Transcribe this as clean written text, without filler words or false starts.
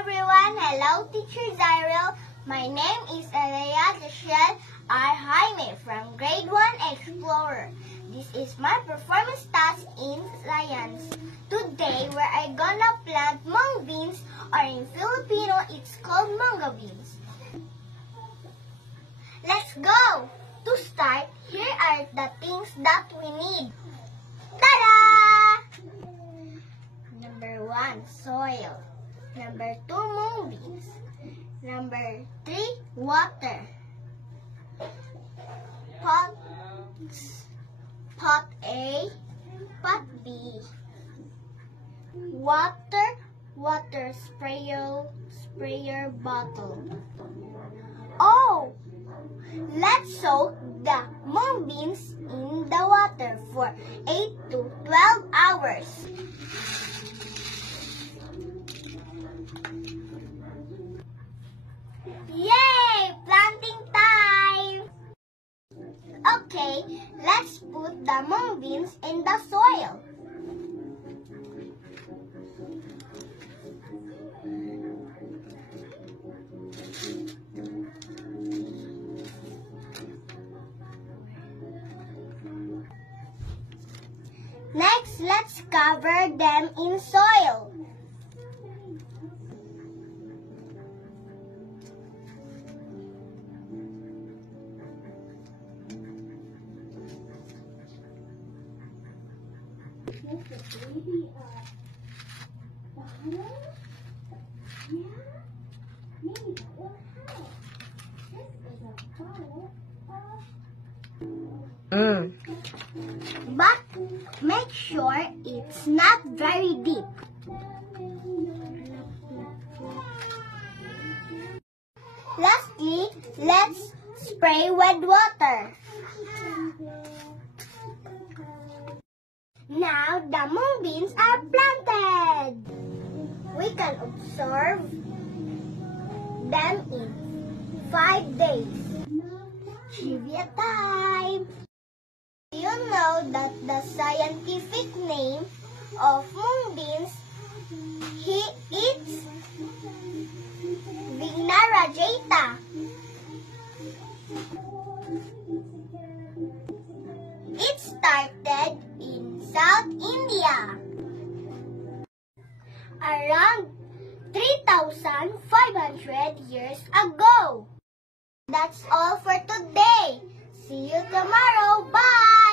everyone. Hello, Teacher Zyril. My name is Alea Deshel R. Jaime from Grade 1 Explorer. This is my performance task in science. Today, we're gonna plant mung beans, or in Filipino, it's called manga beans. Let's go! To start, here are the things that we need. Ta-da! Number 1, soil. Number 2, mung beans. Number 3, water. Pot A, pot B. Water sprayer bottle. Oh! Let's soak the mung beans in the water for 8 to 12 hours. Yay! Planting time! Okay, let's put the mung beans in the soil. Next, let's cover them in soil. But make sure it's not very deep. Lastly, let's spray with water. Now the mung beans are planted. We can observe them in 5 days. Trivia time! Do you know that the scientific name of mung beans is Vigna radiata? It started in South India around 3,500 years ago. That's all for today. See you tomorrow. Bye!